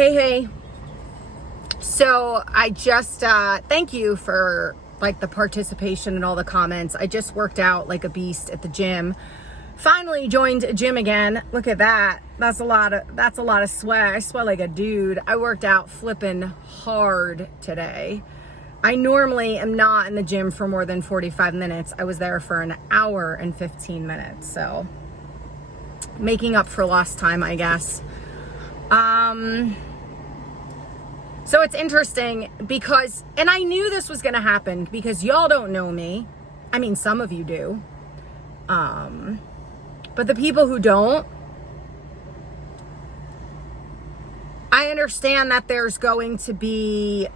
Hey. So I just, thank you for like the participation and all the comments. I just worked out like a beast at the gym. Finally joined a gym again. Look at that. That's a lot of sweat. I sweat like a dude. I worked out flipping hard today. I normally am not in the gym for more than 45 minutes. I was there for an hour and 15 minutes. So making up for lost time, I guess. So it's interesting because, and I knew this was going to happen because y'all don't know me. I mean, some of you do. But the people who don't, I understand that there's going to be,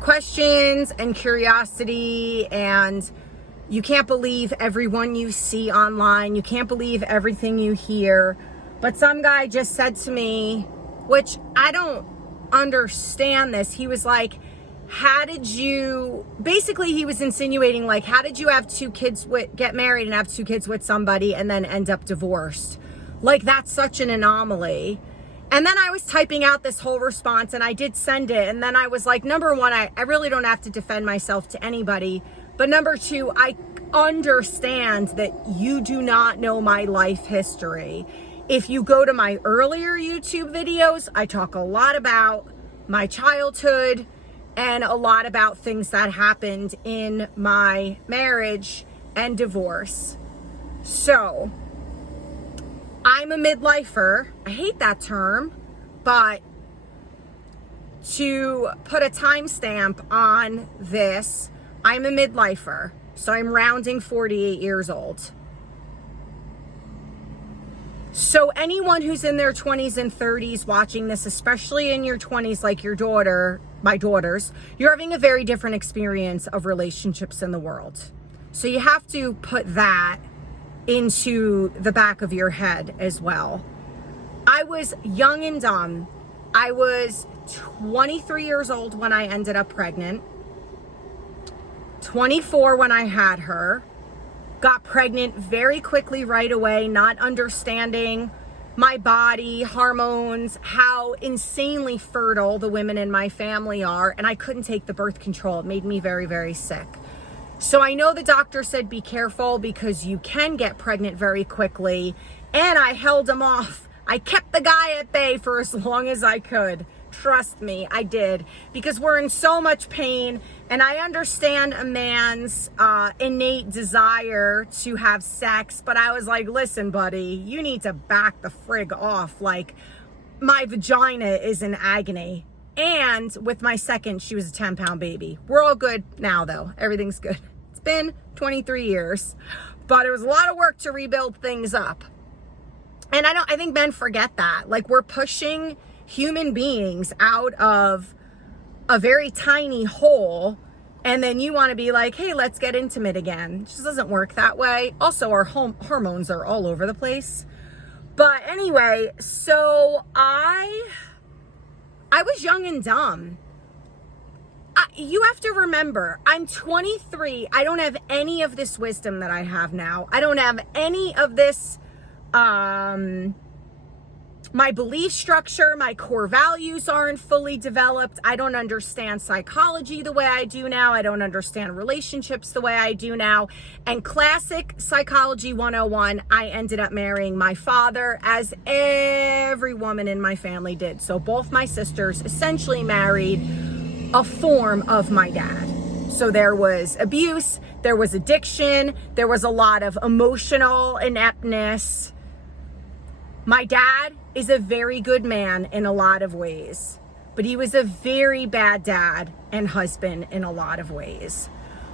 questions and curiosity, and you can't believe everyone you see online. You can't believe everything you hear. But some guy just said to me, which I don't understand this. He was like, basically he was insinuating like, how did you have get married and have 2 kids with somebody and then end up divorced? Like, that's such an anomaly. And then I was typing out this whole response and I did send it. And then I was like, number one, I really don't have to defend myself to anybody. But number 2, I understand that you do not know my life history. If you go to my earlier YouTube videos, I talk a lot about my childhood and a lot about things that happened in my marriage and divorce. So I'm a midlifer. I hate that term, but to put a timestamp on this, I'm a midlifer. So I'm rounding 48 years old. So anyone who's in their 20s and 30s watching this, especially in your 20s, like your daughter, my daughters, you're having a very different experience of relationships in the world. So you have to put that into the back of your head as well. I was young and dumb. I was 23 years old when I ended up pregnant, 24 when I had her. Got pregnant very quickly right away, not understanding my body, hormones, how insanely fertile the women in my family are, and I couldn't take the birth control. It made me very, very sick. So I know the doctor said be careful because you can get pregnant very quickly, and I held him off. I kept the guy at bay for as long as I could. Trust me, I did, because we're in so much pain, and I understand a man's innate desire to have sex, but I was like, listen, buddy, you need to back the frig off. Like, my vagina is in agony. And with my second, she was a 10-pound baby. We're all good now, though. Everything's good. It's been 23 years, but it was a lot of work to rebuild things up. And I think men forget that. Like, we're pushing human beings out of a very tiny hole, and then you want to be like, hey, let's get intimate again. It just doesn't work that way. Also, our hormones are all over the place. But anyway, so I was young and dumb. You have to remember, I'm 23. I don't have any of this wisdom that I have now. I don't have any of this, my belief structure, my core values aren't fully developed. I don't understand psychology the way I do now. I don't understand relationships the way I do now. And classic psychology 101, I ended up marrying my father, as every woman in my family did. So both my sisters essentially married a form of my dad. So there was abuse, there was addiction, there was a lot of emotional ineptness. My dad is a very good man in a lot of ways, but he was a very bad dad and husband in a lot of ways.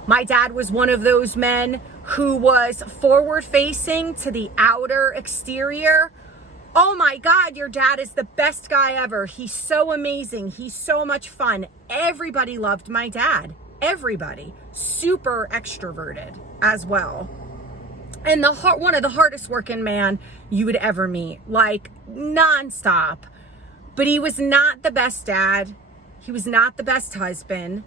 My dad was one of those men who was forward facing to the outer exterior. Oh my God, your dad is the best guy ever. He's so amazing. He's so much fun. Everybody loved my dad. Everybody. Super extroverted as well. And one of the hardest working man you would ever meet, like nonstop. But he was not the best dad. He was not the best husband.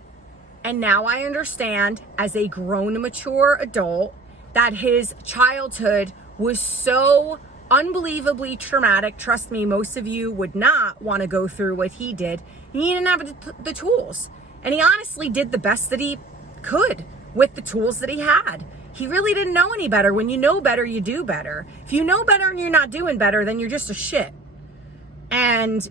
And now I understand as a grown, mature adult that his childhood was so unbelievably traumatic. Trust me, most of you would not want to go through what he did. He didn't have the tools. And he honestly did the best that he could with the tools that he had. He really didn't know any better. When you know better, you do better. If you know better and you're not doing better, then you're just a shit. And,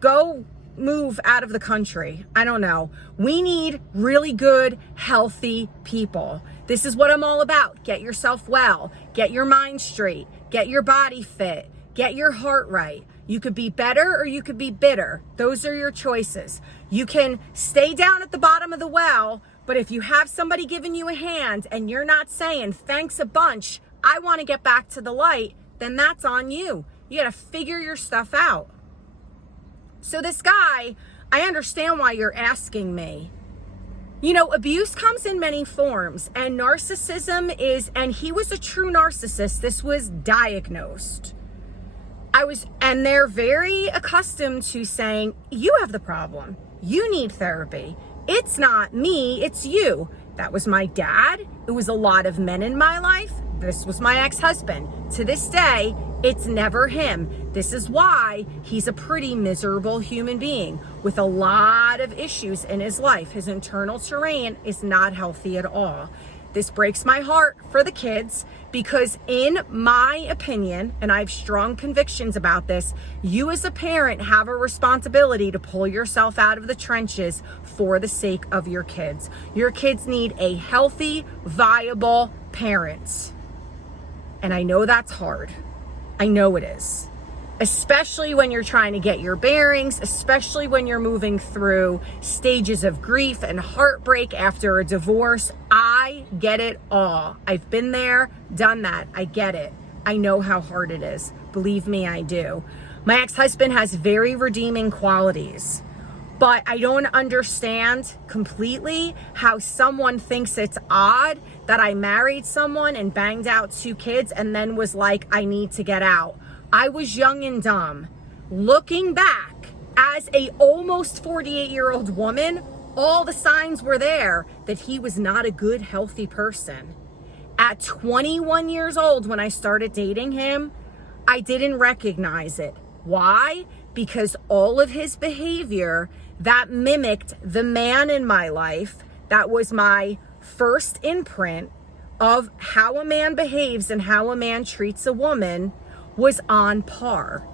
go move out of the country. I don't know. We need really good, healthy people. This is what I'm all about. Get yourself well. Get your mind straight. Get your body fit. Get your heart right. You could be better or you could be bitter. Those are your choices. You can stay down at the bottom of the well, but if you have somebody giving you a hand and you're not saying, thanks a bunch, I want to get back to the light, then that's on you. You got to figure your stuff out. So this guy, I understand why you're asking me. Abuse comes in many forms, and narcissism and he was a true narcissist. This was diagnosed. And they're very accustomed to saying, you have the problem. You need therapy. It's not me, it's you. That was my dad. It was a lot of men in my life. This was my ex-husband. To this day, it's never him. This is why he's a pretty miserable human being with a lot of issues in his life. His internal terrain is not healthy at all. This breaks my heart for the kids because, in my opinion, and I have strong convictions about this, you as a parent have a responsibility to pull yourself out of the trenches for the sake of your kids. Your kids need a healthy, viable parent. And I know that's hard. I know it is. Especially when you're trying to get your bearings, especially when you're moving through stages of grief and heartbreak after a divorce. I get it all. I've been there, done that. I get it. I know how hard it is. Believe me, I do. My ex-husband has very redeeming qualities, but I don't understand completely how someone thinks it's odd that I married someone and banged out 2 kids and then was like, I need to get out. I was young and dumb. Looking back, as a almost 48-year-old woman, all the signs were there that he was not a good, healthy person. At 21 years old, when I started dating him, I didn't recognize it. Why? Because all of his behavior that mimicked the man in my life, that was my first imprint of how a man behaves and how a man treats a woman, was on par.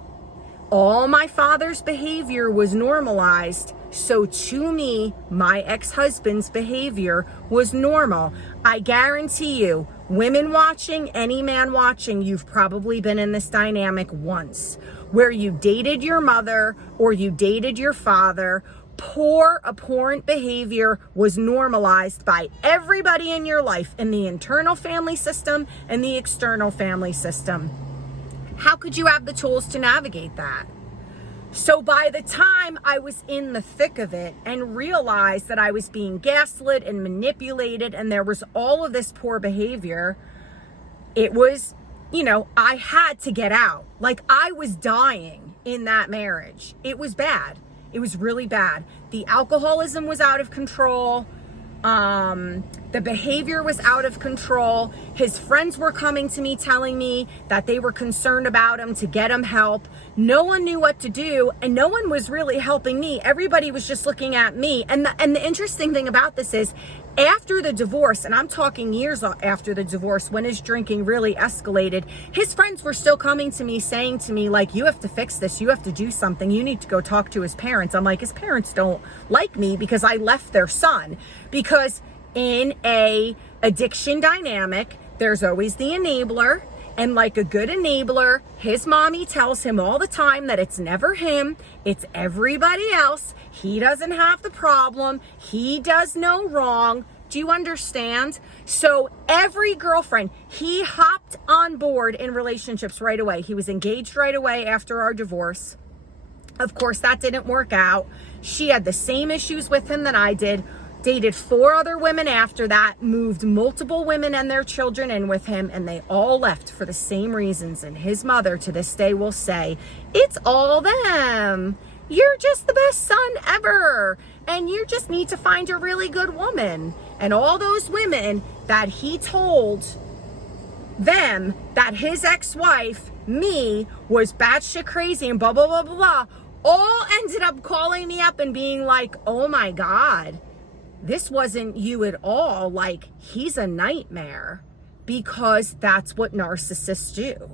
All my father's behavior was normalized, so to me, my ex-husband's behavior was normal. I guarantee you, women watching, any man watching, you've probably been in this dynamic once, where you dated your mother or you dated your father. Poor, abhorrent behavior was normalized by everybody in your life, in the internal family system and the external family system. How could you have the tools to navigate that? So by the time I was in the thick of it and realized that I was being gaslit and manipulated and there was all of this poor behavior, it was, I had to get out. Like, I was dying in that marriage. It was bad. It was really bad. The alcoholism was out of control. The behavior was out of control. His friends were coming to me telling me that they were concerned about him, to get him help. No one knew what to do, and no one was really helping me. Everybody was just looking at me. And the interesting thing about this is, after the divorce, and I'm talking years after the divorce, when his drinking really escalated, his friends were still coming to me saying to me, like, you have to fix this. You have to do something. You need to go talk to his parents. I'm like, his parents don't like me because I left their son. Because in a addiction dynamic, there's always the enabler. And like a good enabler, his mommy tells him all the time that it's never him, it's everybody else. He doesn't have the problem. He does no wrong. Do you understand? So every girlfriend, he hopped on board in relationships right away. He was engaged right away after our divorce. Of course, that didn't work out. She had the same issues with him that I did. Dated 4 other women after that, moved multiple women and their children in with him, and they all left for the same reasons. And his mother to this day will say, it's all them. You're just the best son ever. And you just need to find a really good woman. And all those women that he told them that his ex-wife, me, was batshit crazy and blah, blah, blah, blah, blah, all ended up calling me up and being like, oh my God, this wasn't you at all. Like, he's a nightmare, because that's what narcissists do.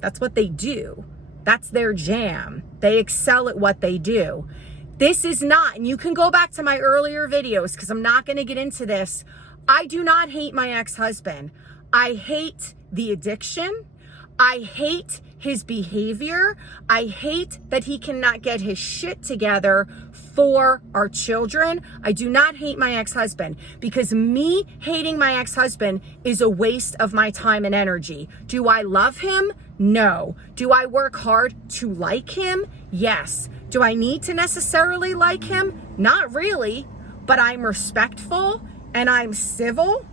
That's what they do. That's their jam. They excel at what they do. This is not, and you can go back to my earlier videos because I'm not going to get into this. I do not hate my ex-husband. I hate the addiction. I hate his behavior. I hate that he cannot get his shit together for our children. I do not hate my ex-husband, because me hating my ex-husband is a waste of my time and energy. Do I love him? No. Do I work hard to like him? Yes. Do I need to necessarily like him? Not really, but I'm respectful and I'm civil.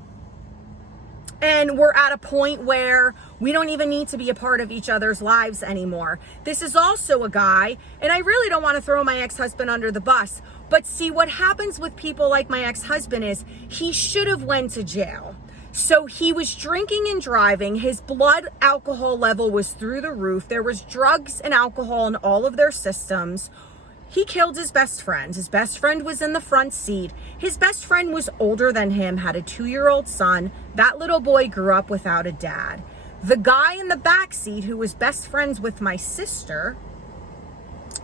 And we're at a point where we don't even need to be a part of each other's lives anymore. This is also a guy, and I really don't want to throw my ex-husband under the bus, but see, what happens with people like my ex-husband is he should have went to jail. So he was drinking and driving. His blood alcohol level was through the roof. There was drugs and alcohol in all of their systems. He killed his best friend. His best friend was in the front seat. His best friend was older than him, had a 2-year-old son. That little boy grew up without a dad. The guy in the back seat, who was best friends with my sister,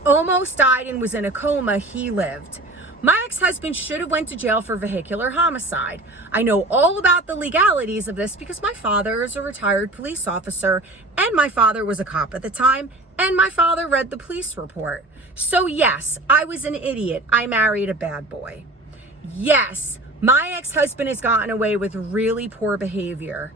almost died and was in a coma. He lived. My ex-husband should have went to jail for vehicular homicide. I know all about the legalities of this because my father is a retired police officer, and my father was a cop at the time, and my father read the police report. So yes, I was an idiot. I married a bad boy. Yes, my ex-husband has gotten away with really poor behavior.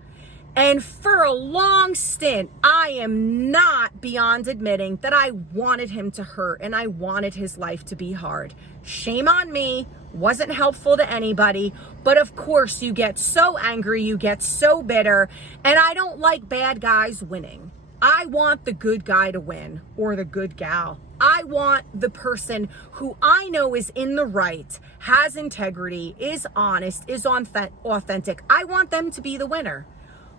And for a long stint, I am not beyond admitting that I wanted him to hurt and I wanted his life to be hard. Shame on me, wasn't helpful to anybody, but of course you get so angry, you get so bitter, and I don't like bad guys winning. I want the good guy to win, or the good gal. I want the person who I know is in the right, has integrity, is honest, is authentic. I want them to be the winner.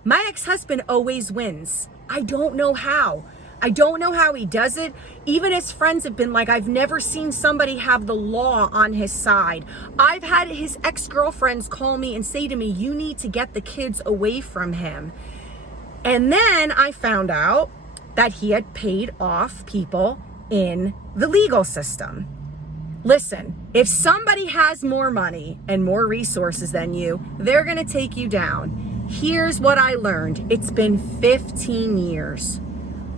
My ex-husband always wins. I don't know how. I don't know how he does it. Even his friends have been like, I've never seen somebody have the law on his side. I've had his ex-girlfriends call me and say to me, you need to get the kids away from him. And then I found out that he had paid off people in the legal system. Listen, if somebody has more money and more resources than you, they're going to take you down. Here's what I learned. It's been 15 years.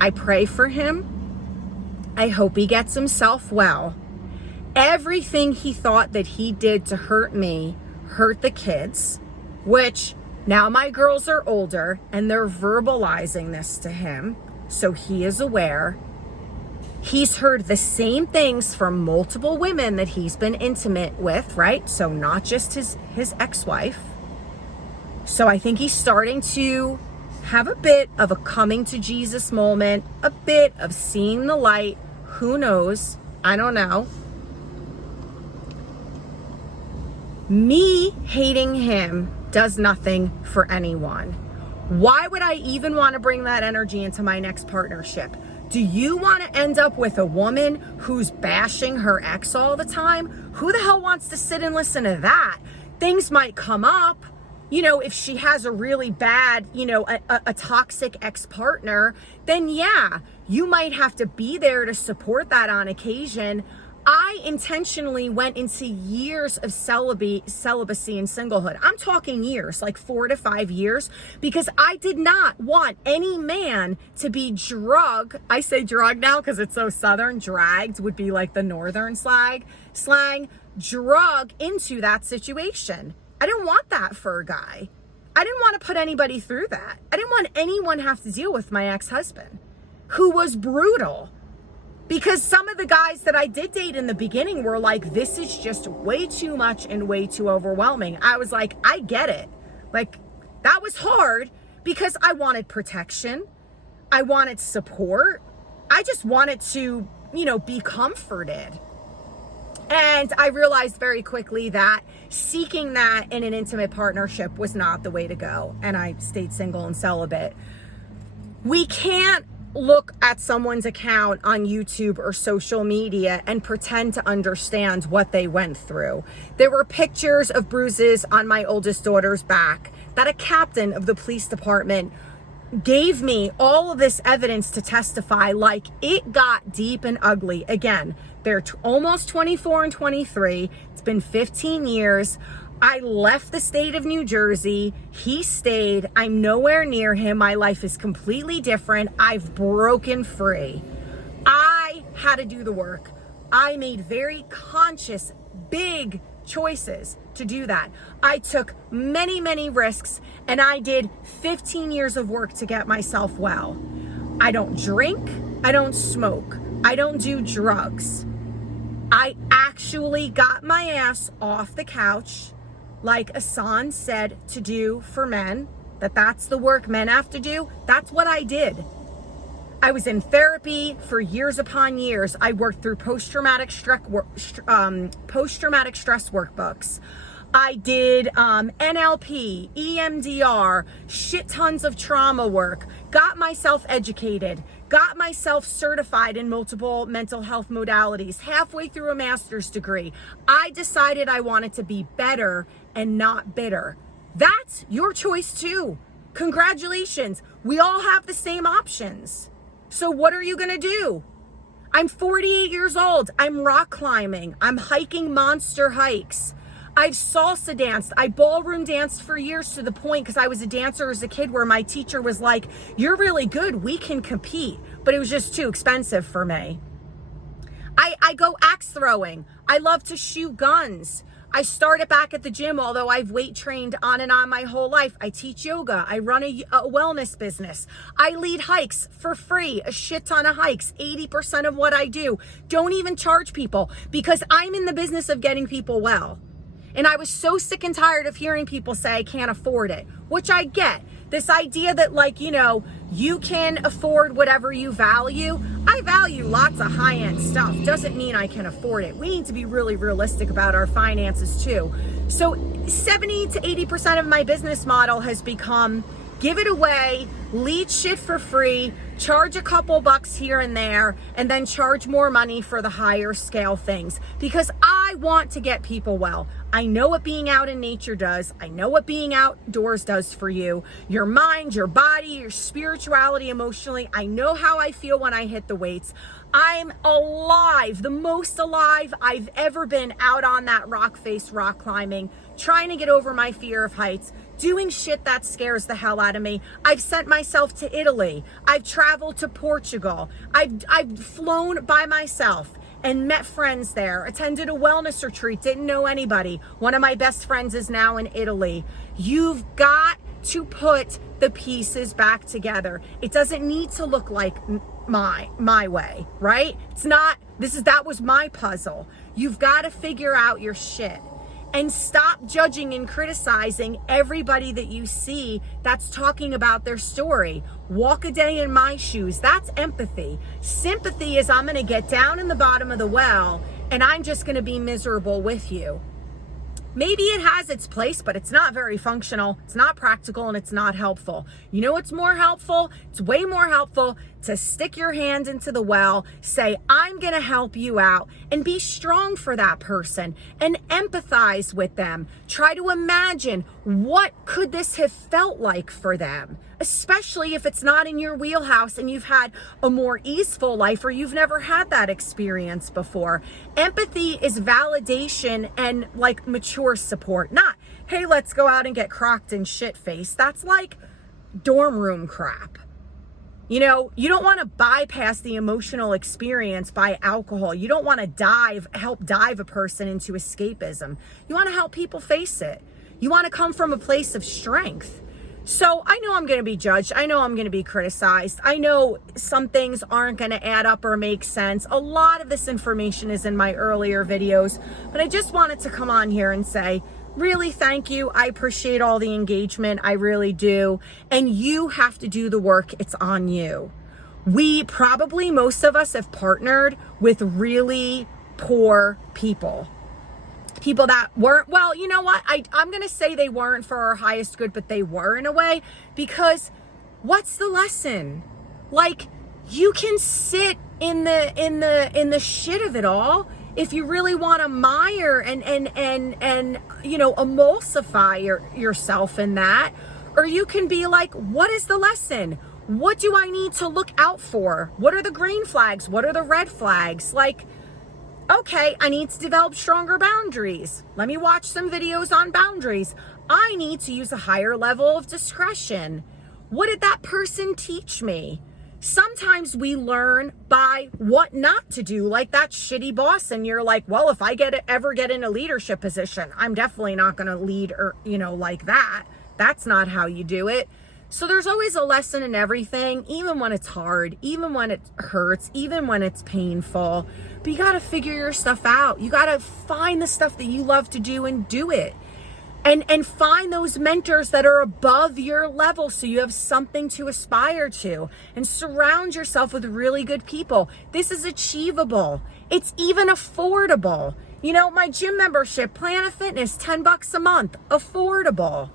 I pray for him. I hope he gets himself well. Everything he thought that he did to hurt me, hurt the kids, which now my girls are older and they're verbalizing this to him, so he is aware. He's heard the same things from multiple women that he's been intimate with, right? So not just his ex-wife. So I think he's starting to have a bit of a coming to Jesus moment, a bit of seeing the light. Who knows? I don't know. Me hating him does nothing for anyone. Why would I even want to bring that energy into my next partnership? Do you want to end up with a woman who's bashing her ex all the time? Who the hell wants to sit and listen to that? Things might come up. You know, if she has a really bad, a toxic ex-partner, then yeah, you might have to be there to support that on occasion. I intentionally went into years of celibacy and singlehood. I'm talking years, like 4 to 5 years, because I did not want any man to be I say drug now because it's so Southern. Dragged would be like the Northern slang, drug into that situation. I didn't want that for a guy. I didn't want to put anybody through that. I didn't want anyone have to deal with my ex-husband, who was brutal. Because some of the guys that I did date in the beginning were like, this is just way too much and way too overwhelming. I was like, I get it. Like, that was hard because I wanted protection. I wanted support. I just wanted to, be comforted. And I realized very quickly that seeking that in an intimate partnership was not the way to go. And I stayed single and celibate. We can't look at someone's account on YouTube or social media and pretend to understand what they went through. There were pictures of bruises on my oldest daughter's back that a captain of the police department gave me all of this evidence to testify. Like, it got deep and ugly. Again, they're almost 24 and 23. It's been 15 years. I left the state of New Jersey. He stayed. I'm nowhere near him. My life is completely different. I've broken free. I had to do the work. I made very conscious, big choices to do that. I took many, many risks, and I did 15 years of work to get myself well. I don't drink. I don't smoke. I don't do drugs. I actually got my ass off the couch, like Asan said to do for men, that's the work men have to do. That's what I did. I was in therapy for years upon years. I worked through post-traumatic stress workbooks. I did NLP, EMDR, shit tons of trauma work, got myself educated, got myself certified in multiple mental health modalities, halfway through a master's degree. I decided I wanted to be better and not bitter. That's your choice too. Congratulations. We all have the same options. So what are you gonna do? I'm 48 years old. I'm rock climbing. I'm hiking monster hikes. I've salsa danced. I ballroom danced for years, to the point, because I was a dancer as a kid, where my teacher was like, you're really good, we can compete. But it was just too expensive for me. I go axe throwing. I love to shoot guns. I started back at the gym, although I've weight trained on and on my whole life. I teach yoga. I run a wellness business. I lead hikes for free, a shit ton of hikes. 80% of what I do. Don't even charge people, because I'm in the business of getting people well. And I was so sick and tired of hearing people say I can't afford it, which I get. This idea that, like, you know, you can afford whatever you value. I value lots of high-end stuff. Doesn't mean I can afford it. We need to be really realistic about our finances too. So 70 to 80% of my business model has become give it away, lead shit for free, charge a couple bucks here and there, and then charge more money for the higher scale things, because I want to get people well. I know what being out in nature does. I know what being outdoors does for you, your mind, your body, your spirituality, emotionally. I know how I feel when I hit the weights. I'm alive, the most alive I've ever been, out on that rock face, rock climbing, trying to get over my fear of heights, doing shit that scares the hell out of me. I've sent myself to Italy. I've traveled to Portugal. I've flown by myself and met friends there, attended a wellness retreat, didn't know anybody. One of my best friends is now in Italy. You've got to put the pieces back together. It doesn't need to look like my way, right? It's not, that was my puzzle. You've got to figure out your shit. And stop judging and criticizing everybody that you see that's talking about their story. Walk a day in my shoes. That's empathy. Sympathy is, I'm going to get down in the bottom of the well and I'm just going to be miserable with you. Maybe it has its place, but it's not very functional. It's not practical, and it's not helpful. You know what's more helpful? It's way more helpful to stick your hand into the well, say, I'm gonna help you out, and be strong for that person and empathize with them. Try to imagine, what could this have felt like for them? Especially if it's not in your wheelhouse and you've had a more easeful life, or you've never had that experience before. Empathy is validation and like mature support, not, hey, let's go out and get crocked and shit-faced. That's like dorm room crap. You know, you don't want to bypass the emotional experience by alcohol. You don't want to help dive a person into escapism. You want to help people face it. You want to come from a place of strength. So I know I'm going to be judged. I know I'm going to be criticized. I know some things aren't going to add up or make sense. A lot of this information is in my earlier videos, but I just wanted to come on here and say, really, thank you. I appreciate all the engagement. I really do. And you have to do the work. It's on you. Most of us have partnered with really poor people. People that weren't, well, you know what? I'm going to say they weren't for our highest good, but they were in a way, because what's the lesson? Like, you can sit in the shit of it all if you really want to mire and emulsify yourself in that, or you can be like, what is the lesson? What do I need to look out for? What are the green flags? What are the red flags? Like, okay, I need to develop stronger boundaries. Let me watch some videos on boundaries. I need to use a higher level of discretion. What did that person teach me? Sometimes we learn by what not to do, like that shitty boss, and you're like, well, if I ever get in a leadership position, I'm definitely not going to lead, or like that. That's not how you do it. So there's always a lesson in everything, even when it's hard, even when it hurts, even when it's painful. But you got to figure your stuff out. You got to find the stuff that you love to do and do it. And find those mentors that are above your level so you have something to aspire to, and surround yourself with really good people. This is achievable. It's even affordable. My gym membership, Planet Fitness, $10 a month, affordable.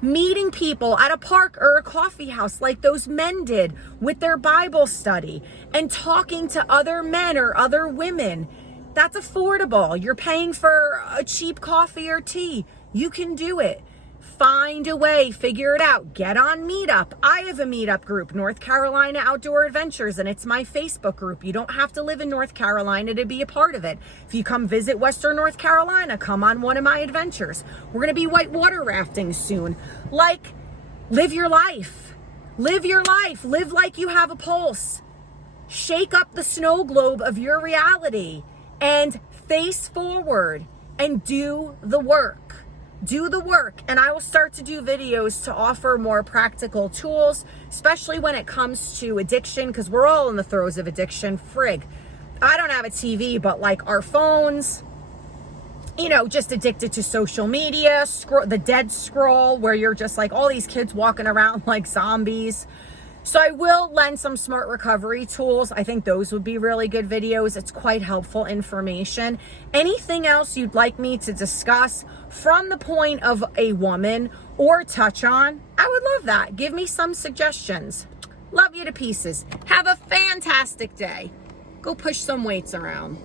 Meeting people at a park or a coffee house like those men did with their Bible study, and talking to other men or other women, that's affordable. You're paying for a cheap coffee or tea. You can do it. Find a way, figure it out. Get on Meetup. I have a Meetup group, North Carolina Outdoor Adventures, and it's my Facebook group. You don't have to live in North Carolina to be a part of it. If you come visit Western North Carolina, come on one of my adventures. We're going to be whitewater rafting soon. Like, live your life. Live your life. Live like you have a pulse. Shake up the snow globe of your reality and face forward and do the work. Do the work. And I will start to do videos to offer more practical tools, especially when it comes to addiction, because we're all in the throes of addiction. Frig. I don't have a TV, but like our phones, just addicted to social media, the dead scroll, where you're just like all these kids walking around like zombies. So I will lend some smart recovery tools. I think those would be really good videos. It's quite helpful information. Anything else you'd like me to discuss from the point of a woman or touch on, I would love that. Give me some suggestions. Love you to pieces. Have a fantastic day. Go push some weights around.